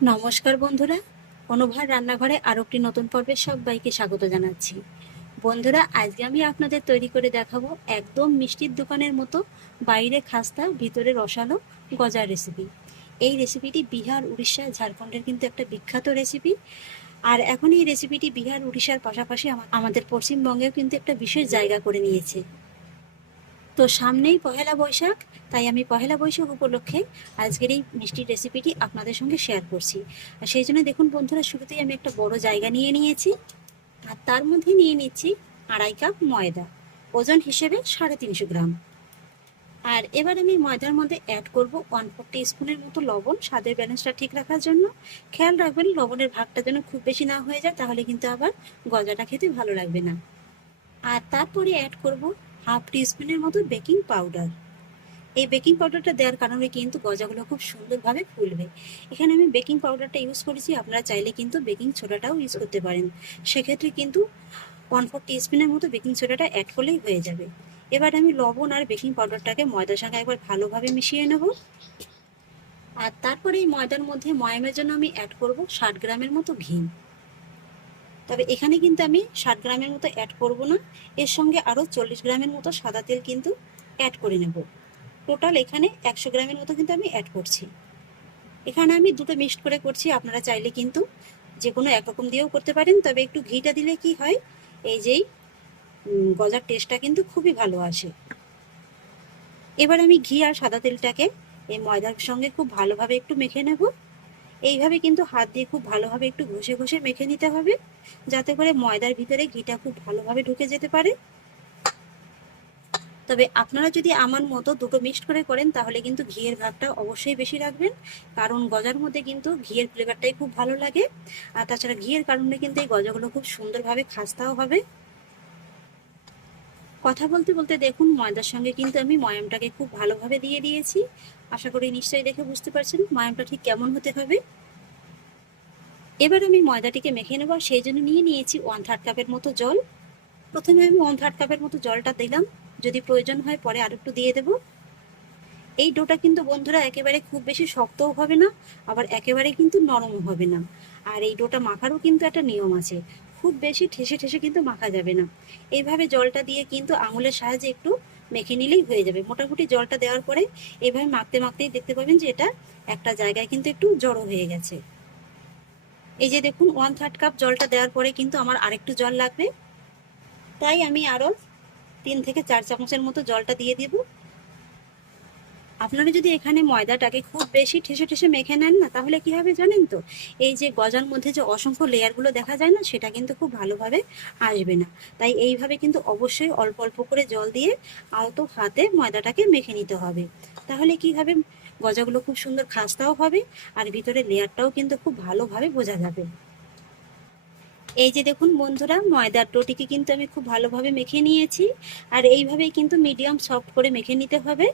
নমস্কার বন্ধুরা, অনুভার রান্নাঘরে আরো একটি নতুন পর্বে সবাইকে স্বাগত জানাচ্ছি। বন্ধুরা, আজকে আমি আপনাদের তৈরি করে দেখাবো একদম মিষ্টির দোকানের মতো, বাইরে খাস্তা ভিতরে রসালো গজার রেসিপি। এই রেসিপিটি বিহার, উড়িষ্যা, ঝাড়খণ্ডের কিন্তু একটা বিখ্যাত রেসিপি। আর এখন এই রেসিপিটি বিহার, উড়িষ্যার পাশাপাশি আমাদের পশ্চিমবঙ্গেও কিন্তু একটা বিশেষ জায়গা করে নিয়েছে। তো সামনেই পহেলা বৈশাখ, তাই আমি পহেলা বৈশাখ উপলক্ষে আজকের এই মিষ্টির রেসিপিটি আপনাদের সঙ্গে শেয়ার করছি। আর সেই জন্য দেখুন বন্ধুরা, শুরুতেই আমি একটা বড় জায়গা নিয়ে নিয়েছি, আর তার মধ্যে নিয়ে নিচ্ছি 2.5 কাপ ময়দা, ওজন হিসেবে 350 গ্রাম। আর এবার আমি ময়দার মধ্যে অ্যাড করব 1/4 টিস্পুনের মতো লবণ, স্বাদের ব্যালেন্সটা ঠিক রাখার জন্য। খেয়াল রাখবেন লবণের ভাগটা যেন খুব বেশি না হয়ে যায়, তাহলে কিন্তু আবার গজাটা খেতে ভালো লাগবে না। আর তারপরে অ্যাড করব 1/2 টিস্পুনের মতো বেকিং পাউডার। এই বেকিং পাউডারটা দেওয়ার কারণে কিন্তু গজাগুলো খুব সুন্দরভাবে ফুলবে। এখানে আমি বেকিং পাউডারটা ইউজ করেছি, আপনারা চাইলে কিন্তু বেকিং সোডাটাও ইউজ করতে পারেন। সেক্ষেত্রে কিন্তু 1/4 টিস্পুনের মতো বেকিং সোডাটা অ্যাড করলেই হয়ে যাবে। এবার আমি লবণ আর বেকিং পাউডারটাকে ময়দার সঙ্গে একবার ভালোভাবে মিশিয়ে নেব। আর তারপরে এই ময়দার মধ্যে ময়ামের জন্য আমি অ্যাড করব 60 গ্রামের মতো ঘি। তবে এখানে কিন্তু আমি 60 গ্রামের মতো অ্যাড করব না, এর সঙ্গে আরও 40 গ্রামের মতো সাদা তেল কিন্তু অ্যাড করে নেব। টোটাল এখানে 100 গ্রামের মতো কিন্তু আমি অ্যাড করছি। এখানে আমি দুটো মিক্সড করে করছি, আপনারা চাইলে কিন্তু যে কোনো একরকম দিয়েও করতে পারেন, তবে একটু ঘিটা দিলে কি হয়, এই যেই গজার টেস্টটা কিন্তু খুবই ভালো আসে। এবার আমি ঘি আর সাদা তেলটাকে এই ময়দার সঙ্গে খুব ভালোভাবে একটু মেখে নেব। এইভাবে কিন্তু হাত দিয়ে খুব ভালোভাবে একটু ঘষে ঘষে মেখে নিতে হবে, যাতে করে ময়দার ভিতরে ঘিটা খুব ভালোভাবে ঢুকে যেতে পারে। তবে আপনারা যদি আমার মতো দুটো মিক্সড করে করেন, তাহলে কিন্তু ঘিয়ের ভাগটা অবশ্যই বেশি রাখবেন, কারণ গজার মধ্যে কিন্তু ঘিয়ের ফ্লেভারটাই খুব ভালো লাগে। আর তাছাড়া ঘিয়ের কারণে কিন্তু এই গজাগুলো খুব সুন্দরভাবে খাস্তাও হবে। কথা বলতে বলতে দেখুন ময়দার সঙ্গে কিন্তু আমি ময়ামটাকে খুব ভালোভাবে দিয়ে দিয়েছি। আশা করি নিশ্চয়ই দেখে বুঝতে পারছেন ময়ামটা ঠিক কেমন হতে হবে। এবার আমি ময়দাটিকে মেখে নেব, সেই জন্য নিয়ে নিয়েছি 1/3 কাপের মতো জল। প্রথমে আমি 1/3 কাপের মতো জলটা দিলাম, যদি প্রয়োজন হয় পরে আর একটু দিয়ে দেবো। এই ডোটা কিন্তু বন্ধুরা একেবারে খুব বেশি শক্তও হবে না, আবার একেবারে কিন্তু নরমও হবে না। আর এই ডোটা মাখারও কিন্তু একটা নিয়ম আছে, খুব বেশি ঠেসে ঠেসে কিন্তু মাখা যাবে না। এইভাবে জলটা দিয়ে কিন্তু আঙুলের সাহায্যে একটু মেখে নিলেই হয়ে যাবে। মোটামুটি জলটা দেওয়ার পরে এইভাবে মাখতে মাখতেই দেখতে পাবেন যে এটা একটা জায়গায় কিন্তু একটু জড়ো হয়ে গেছে। এই যে দেখুন 1/3 কাপ জলটা দেওয়ার পরে কিন্তু আমার আরেকটু জল লাগবে, তাই আমি আরও 3 থেকে 4 চামচের মতো জলটা দিয়ে দেবো। আপনারা যদি এখানে ময়দাটাকে খুব বেশি ঠেসে ঠেসে মেখে নেন না, তাহলে কি হবে জানেন তো, এই যে গজার মধ্যে যে অসংখ্য লেয়ারগুলো দেখা যায় না, সেটা কিন্তু খুব ভালোভাবে আসবে না। তাই এইভাবে কিন্তু অবশ্যই অল্প অল্প করে জল দিয়ে আলতো হাতে ময়দাটাকে মেখে নিতে হবে। তাহলে কি হবে, গজাগুলো খুব সুন্দর খাস্তাও হবে, আর ভিতরে লেয়ারটাও কিন্তু খুব ভালোভাবে বোঝা যাবে। এই যে দেখুন বন্ধুরা, ময়দার ডোটিকে কিন্তু আমি খুব ভালোভাবে মেখে নিয়েছি, আর এইভাবেই কিন্তু মিডিয়াম সফট করে মেখে নিতে হবে।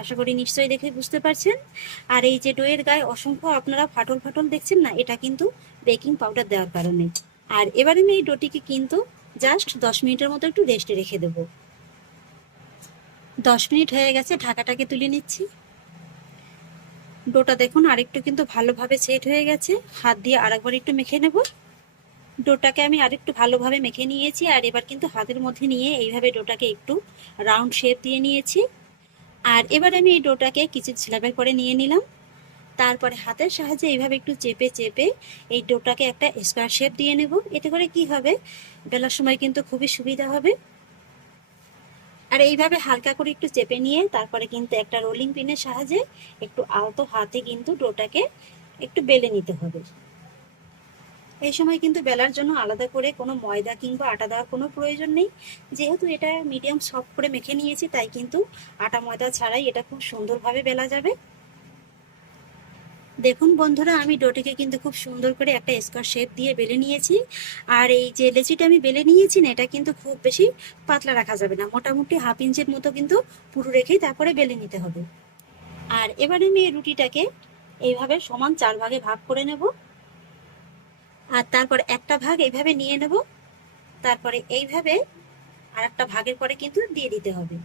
আশা করি নিশ্চয়ই দেখে বুঝতে পারছেন। আর এই যে ডোয়ের গায়ে অসংখ্য আপনারা ফাটল ফাটল দেখছেন না, এটা কিন্তু বেকিং পাউডার দেওয়ার কারণে। আর এবারে আমি এই ডোটিকে কিন্তু জাস্ট 10 মিনিটের মতো একটু রেস্টে রেখে দেবো। 10 মিনিট হয়ে গেছে, ঢাকাটাকে তুলে নিচ্ছি। ডোটা দেখুন আরেকটু কিন্তু ভালোভাবে সেট হয়ে গেছে, হাত দিয়ে আরেকবার একটু মেখে নেব। ডোটাকে আমি আরেকটু ভালোভাবে মেখে নিয়েছি, আর এবার কিন্তু হাতের মধ্যে নিয়ে এইভাবে ডোটাকে একটু রাউন্ড শেপ দিয়ে নিয়েছি। আর এবার আমি এই ডোটাকে কিছু স্ল্যাবের করে নিয়ে নিলাম। তারপরে হাতের সাহায্যে এইভাবে একটু চেপে চেপে এই ডোটাকে একটা স্কোয়ার শেপ দিয়ে নেব। এতে করে কি হবে, বেলার সময় কিন্তু খুবই সুবিধা হবে। আর এইভাবে হালকা করে একটু চেপে নিয়ে তারপরে কিন্তু একটা রোলিং পিনের সাহায্যে একটু আলতো হাতে কিন্তু ডোটাকে একটু বেলে নিতে হবে। এই সময় কিন্তু বেলার জন্য আলাদা করে কোনো ময়দা কিংবা আটা দেওয়ার কোনো প্রয়োজন নেই, যেহেতু এটা মিডিয়াম সফট করে মেখে নিয়েছি, তাই কিন্তু আটা ময়দা ছাড়াই এটা খুব সুন্দরভাবে বেলা যাবে। দেখুন বন্ধুরা, আমি ডোটিকে কিন্তু খুব সুন্দর করে একটা স্কোয়ার শেপ দিয়ে বেলে নিয়েছি। আর এই যে লেচিটা আমি বেলে নিয়েছি না, এটা কিন্তু খুব বেশি পাতলা রাখা যাবে না, মোটামুটি 1/2 ইঞ্চির মতো কিন্তু পুরো রেখেই তারপরে বেলে নিতে হবে। আর এবারে আমি এই রুটিটাকে এইভাবে সমান 4 ভাগে ভাগ করে নেব, আর তারপর একটা ভাগ এইভাবে নিয়ে নেব, তারপরে এইভাবে আর একটা ভাগের পরে কিন্তু দিয়ে দিতে হবে।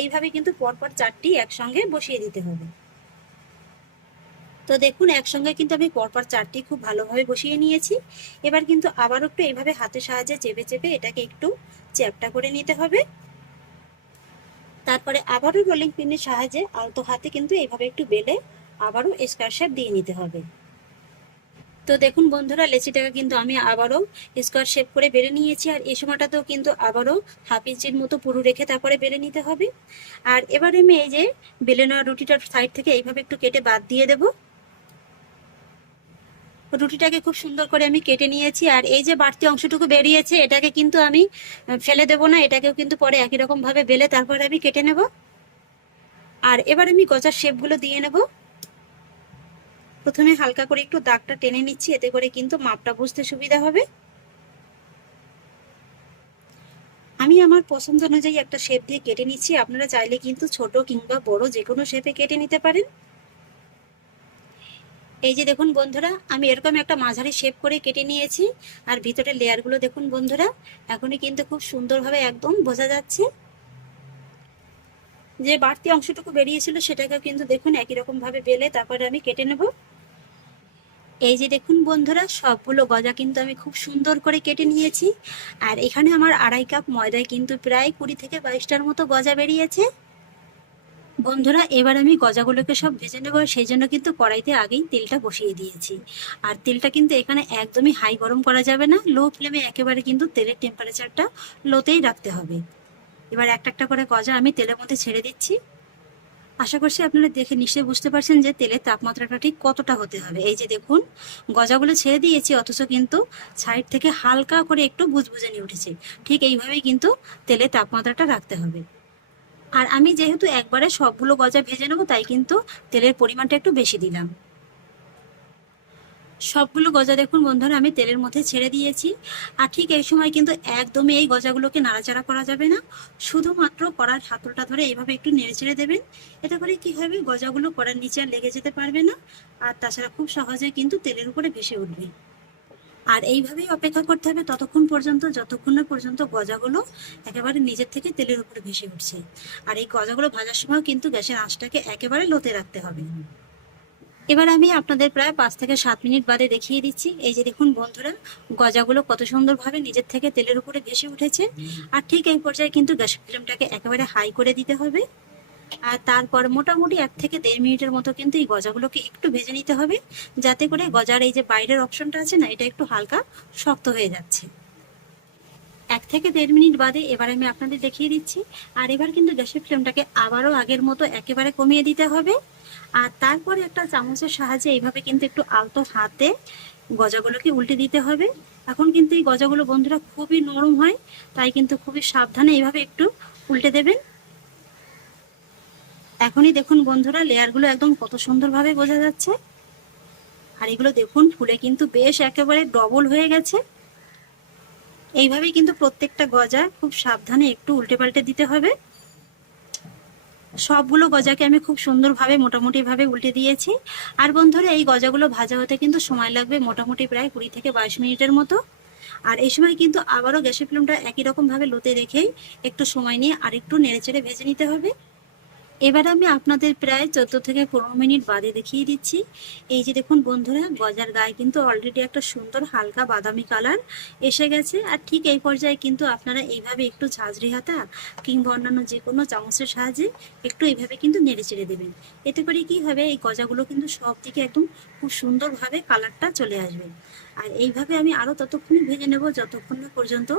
এইভাবে কিন্তু পরপর 4টি একসঙ্গে বসিয়ে দিতে হবে। তো দেখুন একসঙ্গে কিন্তু আমি পরপর 4টি খুব ভালোভাবে বসিয়ে নিয়েছি। এবার কিন্তু আবারও একটু এইভাবে হাতের সাহায্যে চেপে চেপে এটাকে একটু চ্যাপ্টা করে নিতে হবে। তারপরে আবারও রোলিং পিনের সাহায্যে আলতো হাতে কিন্তু এইভাবে একটু বেলে আবারও স্কোয়ার শেপ দিয়ে নিতে হবে। তো দেখুন বন্ধুরা, লেচিটাকে কিন্তু আমি আবারও স্কোয়ার শেপ করে বেলে নিয়েছি। আর এই সময়টাতেও কিন্তু আবারও হাফ ইঞ্চির মতো পুরু রেখে তারপরে বেলে নিতে হবে। আর এবারে আমি এই যে বেলে নেওয়া রুটিটার সাইড থেকে এইভাবে একটু কেটে বাদ দিয়ে দেব। রুটিটাকে খুব সুন্দর করে আমি কেটে নিয়েছি। আর এই যে বাড়তি অংশটুকু বেরিয়েছে এটাকে কিন্তু আমি ফেলে দেব না, এটাকেও কিন্তু পরে একই রকম ভাবে বেলে তারপরে আমি কেটে নেব। আর এবার আমি গজার শেপগুলো দিয়ে নেব। প্রথমে হালকা করে একটু দাগটা টেনে নিচ্ছি, এতে করে কিন্তু মাপটা বুঝতে সুবিধা হবে। আমি আমার পছন্দ অনুযায়ী একটা শেপ দিয়ে কেটে নিচ্ছি। আপনারা চাইলে কিন্তু ছোট কিংবা বড় যে কোনো শেপে কেটে নিতে পারেন। এই যে দেখুন বন্ধুরা, আমি এরকম একটা মাঝারি শেপ করে কেটে নিয়েছি। আর ভিতরের লেয়ারগুলো দেখুন বন্ধুরা, এখনই কিন্তু খুব সুন্দরভাবে একদম বোঝা যাচ্ছে। যে বাড়তি অংশটুকু বেরিয়েছিল সেটাকেও কিন্তু দেখুন একই রকম ভাবে বেলে তারপরে আমি কেটে নেব। এই যে দেখুন বন্ধুরা, সবগুলো গজা কিন্তু আমি খুব সুন্দর করে কেটে নিয়েছি। আর এখানে আমার 2.5 কাপ ময়দায় কিন্তু প্রায় 20 থেকে 22টার মতো গজা বেরিয়েছে। বন্ধুরা, এবার আমি গজাগুলোকে সব ভেজে নেব, সেই জন্য কিন্তু কড়াইতে আগেই তেলটা বসিয়ে দিয়েছি। আর তেলটা কিন্তু এখানে একদমই হাই গরম করা যাবে না, লো ফ্লেমে একেবারে কিন্তু তেলের টেম্পারেচারটা লোতেই রাখতে হবে। এবার একটা একটা করে গজা আমি তেলের মধ্যে ছেড়ে দিচ্ছি। আশা করছি আপনারা দেখে নিশ্চয়ই বুঝতে পারছেন যে তেলের তাপমাত্রাটা ঠিক কতটা হতে হবে। এই যে দেখুন গজাগুলো ছেড়ে দিয়েছি, অথচ কিন্তু সাইড থেকে হালকা করে একটু বুজবুজানি উঠেছে। ঠিক এইভাবেই কিন্তু তেলের তাপমাত্রাটা রাখতে হবে। আর আমি যেহেতু একবারে সবগুলো গজা ভেজে নেবো, তাই কিন্তু তেলের পরিমাণটা একটু বেশি দিলাম। সবগুলো গজা দেখুন বন্ধুরা আমি তেলের মধ্যে ছেড়ে দিয়েছি। আর ঠিক এই সময় কিন্তু একদমই এই গজাগুলোকে নাড়াচাড়া করা যাবে না, শুধুমাত্র কড়ার হাতলটা ধরে এইভাবে একটু নেড়ে ছেড়ে দেবেন। এতে করে কি হবে, গজাগুলো কড়ার নিচে আর লেগে যেতে পারবে না। আর তাছাড়া খুব সহজে কিন্তু তেলের উপরে ভেসে উঠবে। আর এইভাবেই অপেক্ষা করতে হবে ততক্ষণ পর্যন্ত, যতক্ষণ না পর্যন্ত গজাগুলো একেবারে নিজের থেকে তেলের উপরে ভেসে উঠছে। আর এই গজাগুলো ভাজার সময় কিন্তু গ্যাসের আঁচটাকে একেবারে লোতে রাখতে হবে। এবার আমি আপনাদের প্রায় 5 থেকে 7 মিনিট বাদে দেখিয়ে দিচ্ছি। এই যে দেখুন বন্ধুরা, গজাগুলো কত সুন্দরভাবে নিজের থেকে তেলের উপরে ভেসে উঠেছে। আর ঠিক এই পর্যায়ে কিন্তু গ্যাসের ফ্লেমটাকে একেবারে হাই করে দিতে হবে। আর তারপর মোটামুটি 1 থেকে 1.5 মিনিটের মতো কিন্তু এই গজাগুলোকে একটু ভেজে নিতে হবে, যাতে করে গজার এই যে বাইরের অপশনটা আছে না, এটা একটু হালকা শক্ত হয়ে যাচ্ছে। 1 থেকে 1.5 মিনিট বাদে এবার আমি আপনাদের দেখিয়ে দিচ্ছি। আর এবার কিন্তু গ্যাসের ফ্লেমটাকে আবারও আগের মতো একেবারে কমিয়ে দিতে হবে। আর তারপরে একটা চামচের সাহায্যে এইভাবে কিন্তু একটু আলতো হাতে গজাগুলোকে উল্টে দিতে হবে। এখন কিন্তু এই গজাগুলো বন্ধুরা খুবই নরম হয়, তাই কিন্তু খুবই সাবধানে এইভাবে একটু উল্টে দেবেন। এখনই দেখুন বন্ধুরা, লেয়ারগুলো একদম কত সুন্দরভাবে বোঝা যাচ্ছে। আর এগুলো দেখুন ফুলে কিন্তু বেশ একেবারে ডবল হয়ে গেছে। এইভাবেই কিন্তু প্রত্যেকটা গজা খুব সাবধানে একটু উল্টে পাল্টে দিতে হবে। সবগুলো গজাকে আমি খুব সুন্দরভাবে মোটামুটি ভাবে উল্টে দিয়েছি। আর বন্ধুরা, এই গজাগুলো ভাজা হতে কিন্তু সময় লাগবে মোটামুটি প্রায় 20 থেকে 22 মিনিটের মতো। আর এই সময় কিন্তু আবারও গ্যাসের ফ্লেমটা একই রকম ভাবে লোতে রেখেই একটু সময় নিয়ে আরেকটু নেড়েচেড়ে ভেজে নিতে হবে। এবার আমি আপনাদের প্রায় 14 থেকে 15 মিনিট বাদে দেখিয়ে দিচ্ছি। এই যে দেখুন বন্ধুরা, গজার গায়ে কিন্তু অলরেডি একটা সুন্দর হালকা বাদামি কালার এসে গেছে। আর ঠিক এই পর্যায়ে কিন্তু আপনারা এইভাবে একটু ঝাঁঝরি হাতা কিংবা অন্যান্য যে কোনো চামচের সাহায্যে একটু এইভাবে কিন্তু নেড়ে চেড়ে দেবেন। এতে করে কি হবে, এই গজাগুলো কিন্তু সব দিকে একদম খুব সুন্দরভাবে কালারটা চলে আসবে। আর এইভাবে আমি আরও ততক্ষণই ভেজে নেব যতক্ষণ না পর্যন্ত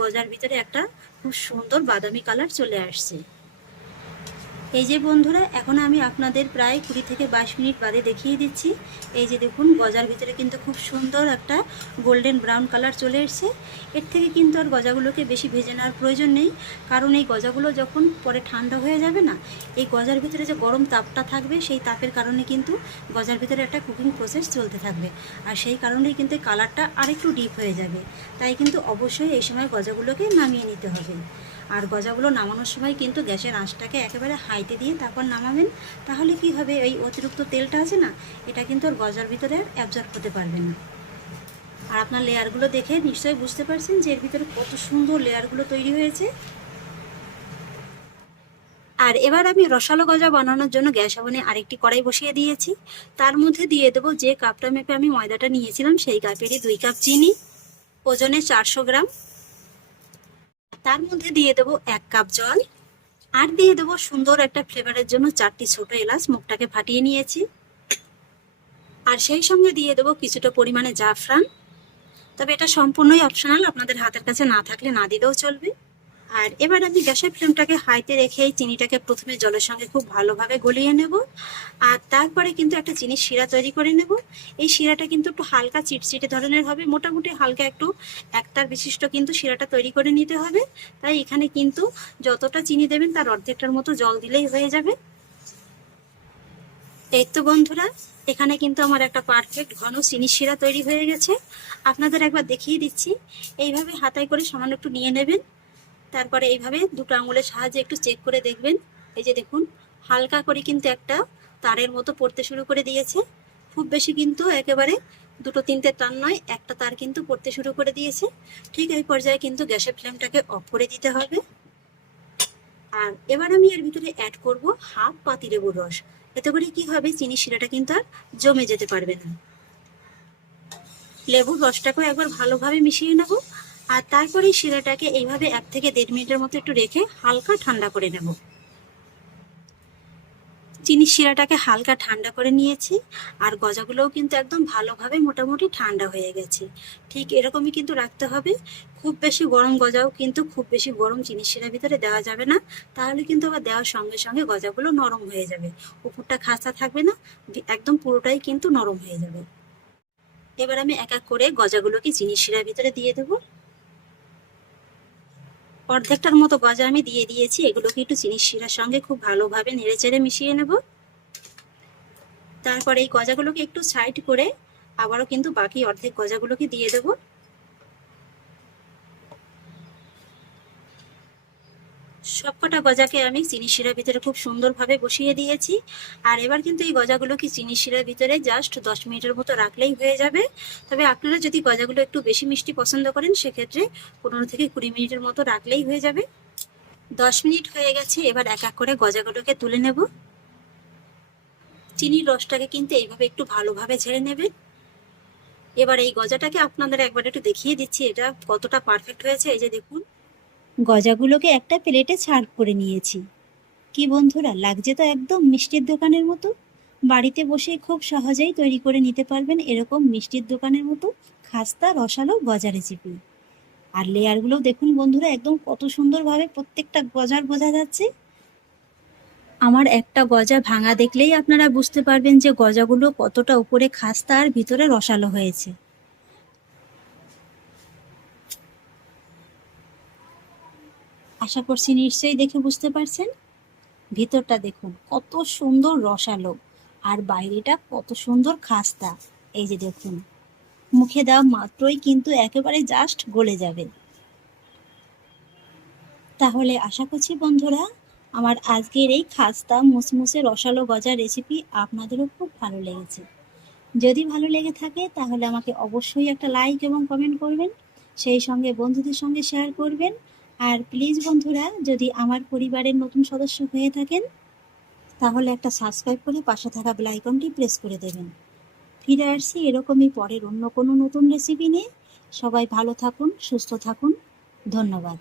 গজার ভিতরে একটা খুব সুন্দর বাদামি কালার চলে আসছে। এই যে বন্ধুরা, এখন আমি আপনাদের প্রায় 20 থেকে 22 মিনিট বাদে দেখিয়ে দিচ্ছি। এই যে দেখুন গজার ভিতরে কিন্তু খুব সুন্দর একটা গোল্ডেন ব্রাউন কালার চলে এসছে। এর থেকে কিন্তু আর গজাগুলোকে বেশি ভেজে নেওয়ার প্রয়োজন নেই, কারণ এই গজাগুলো যখন পরে ঠান্ডা হয়ে যাবে না, এই গজার ভিতরে যে গরম তাপটা থাকবে সেই তাপের কারণে কিন্তু গজার ভিতরে একটা কুকিং প্রসেস চলতে থাকবে। আর সেই কারণেই কিন্তু কালারটা আরেকটু ডিপ হয়ে যাবে। তাই কিন্তু অবশ্যই এই সময় গজাগুলোকে নামিয়ে নিতে হবে। আর গজাগুলো নামানোর সময় কিন্তু গ্যাসের আঁচটাকে একেবারে হাইতে দিয়ে তারপর নামাবেন। তাহলে কি হবে, এই অতিরিক্ত তেলটা আছে না, এটা কিন্তু আর গজার ভিতরে অ্যাবজর্ব হতে পারবে না। আর আপনার লেয়ারগুলো দেখে নিশ্চয়ই বুঝতে পারছেন যে এর ভিতরে কত সুন্দর লেয়ারগুলো তৈরি হয়েছে। আর এবার আমি রসালো গজা বানানোর জন্য গ্যাস ওভেনে আরেকটি কড়াই বসিয়ে দিয়েছি। তার মধ্যে দিয়ে দেবো যে কাপটা মেপে আমি ময়দাটা নিয়েছিলাম সেই কাপেরই 2 কাপ চিনি, ওজনে 400 গ্রাম। তার মধ্যে দিয়ে দেবো 1 কাপ জল, আর দিয়ে দেবো সুন্দর একটা ফ্লেভারের জন্য 4টি ছোট এলাচ মুখটাকে ফাটিয়ে নিয়েছি। আর সেই সঙ্গে দিয়ে দেবো কিছুটা পরিমাণে জাফরান, তবে এটা সম্পূর্ণই অপশনাল, আপনাদের হাতের কাছে না থাকলে না দিলেও চলবে। আর এবার আমি গ্যাসের ফ্লেমটাকে হাইতে রেখে চিনিটাকে প্রথমে জলের সঙ্গে খুব ভালোভাবে গলিয়ে নেব। আর তারপরে কিন্তু একটা চিনির শিরা তৈরি করে নেব। এই শিরাটা কিন্তু একটু হালকা চিটচিটে ধরনের হবে, মোটামুটি হালকা একটু একতার বিশিষ্ট কিন্তু শিরাটা তৈরি করে নিতে হবে। তাই এখানে কিন্তু যতটা চিনি দেবেন তার অর্ধেকটার মতো জল দিলেই হয়ে যাবে। এই তো বন্ধুরা, এখানে কিন্তু আমার একটা পারফেক্ট ঘন চিনির শিরা তৈরি হয়ে গেছে। আপনাদের একবার দেখিয়ে দিচ্ছি। এইভাবে হাতায় করে সামান্য একটু নিয়ে নেবেন, তারপরে এইভাবে দুটো আঙুলের সাহায্যে একটু চেক করে দেখবেন। এই যে দেখুন, হালকা করে কিন্তু একটা তারের মতো পড়তে শুরু করে দিয়েছে। খুব বেশি কিন্তু একেবারে 2-3টে তার নয়, একটা তার কিন্তু পড়তে শুরু করে দিয়েছে। ঠিক এই পর্যায়ে কিন্তু গ্যাসের ফ্লেমটাকে অফ করে দিতে হবে। আর এবার আমি এর ভিতরে অ্যাড করব হাফ পাতিলেবুর রস। এতে করে কি হবে, চিনির শিরাটা কিন্তু আর জমে যেতে পারবে না। লেবুর রসটাকেও একবার ভালোভাবে মিশিয়ে নেব। আর তারপরে শিরাটাকে এইভাবে 1 থেকে 1.5 মিনিটের মতো একটু রেখে হালকা ঠান্ডা করে নেব। চিনির শিরাটাকে হালকা ঠান্ডা করে নিয়েছি, আর গজাগুলোও কিন্তু একদম ভালোভাবে মোটামুটি ঠান্ডা হয়ে গেছে। ঠিক এরকমই কিন্তু রাখতে হবে। খুব বেশি গরম গজাও কিন্তু খুব বেশি গরম চিনির শিরার ভিতরে দেওয়া যাবে না, তাহলে কিন্তু আবার দেওয়ার সঙ্গে সঙ্গে গজাগুলো নরম হয়ে যাবে, উপরটা খাস্তা থাকবে না, একদম পুরোটাই কিন্তু নরম হয়ে যাবে। এবার আমি এক এক করে গজাগুলোকে চিনির শিরার ভিতরে দিয়ে দেবো। অর্ধেকটার মতো গজা আমি দিয়ে দিয়েছি। এগুলোকে একটু চিনির শিরার সঙ্গে খুব ভালোভাবে নেড়েচেড়ে মিশিয়ে নেব। তারপরে এই গজাগুলোকে একটু সাইড করে আবারও কিন্তু বাকি অর্ধেক গজাগুলোকে দিয়ে দেব। সবকটা গজাকে আমি চিনির শিরার ভিতরে খুব সুন্দরভাবে বসিয়ে দিয়েছি। আর এবার কিন্তু এই গজাগুলোকে চিনির শিরার ভিতরে জাস্ট 10 মিনিটের মতো রাখলেই হয়ে যাবে। তবে আপনারা যদি গজাগুলো একটু বেশি মিষ্টি পছন্দ করেন সেক্ষেত্রে 15 থেকে 20 মিনিটের মতো রাখলেই হয়ে যাবে। 10 মিনিট হয়ে গেছে। এবার এক এক করে গজাগুলোকে তুলে নেব। চিনির রসটাকে কিন্তু এইভাবে একটু ভালোভাবে ঝেড়ে নেবেন। এবার এই গজাটাকে আপনাদের একবার একটু দেখিয়ে দিচ্ছি এটা কতটা পারফেক্ট হয়েছে। এই যে দেখুন, গজাগুলোকে একটা প্লেটে সার্ভ করে নিয়েছি। কি বন্ধুরা, লাগছে তো একদম মিষ্টির দোকানের মতো। বাড়িতে বসে খুব সহজেই তৈরি করে নিতে পারবেন এরকম মিষ্টির দোকানের মতো খাস্তা রসালো গজা রেসিপি। আর লেয়ারগুলো দেখুন বন্ধুরা, একদম কত সুন্দরভাবে প্রত্যেকটা গজার বোঝা যাচ্ছে। আমার একটা গজা ভাঙা দেখলেই আপনারা বুঝতে পারবেন যে গজাগুলো কতটা উপরে খাস্তা আর ভিতরে রসালো হয়েছে। আশা করছি নিশ্চয়ই দেখে বুঝতে পারছেন। ভিতরটা দেখুন কত সুন্দর রসালো, আর বাইরেটা কত সুন্দর খাস্তা। এই যে দেখুন, মুখে দেওয়া মাত্রই কিন্তু একেবারে জাস্ট গলে যাবে। তাহলে আশা করছি বন্ধুরা, আমার আজকের এই খাস্তা মুসমুসে রসালো গজা রেসিপি আপনাদেরও খুব ভালো লেগেছে। যদি ভালো লেগে থাকে তাহলে আমাকে অবশ্যই একটা লাইক এবং কমেন্ট করবেন, সেই সঙ্গে বন্ধুদের সঙ্গে শেয়ার করবেন। আর প্লিজ বন্ধুরা, যদি আমার পরিবারের নতুন সদস্য হয়ে থাকেন তাহলে একটা সাবস্ক্রাইব করে পাশে থাকা বেল আইকনটি প্রেস করে দেবেন। ফিরে আসছি এরকমই পরের অন্য কোনো নতুন রেসিপি নিয়ে। সবাই ভালো থাকুন, সুস্থ থাকুন। ধন্যবাদ।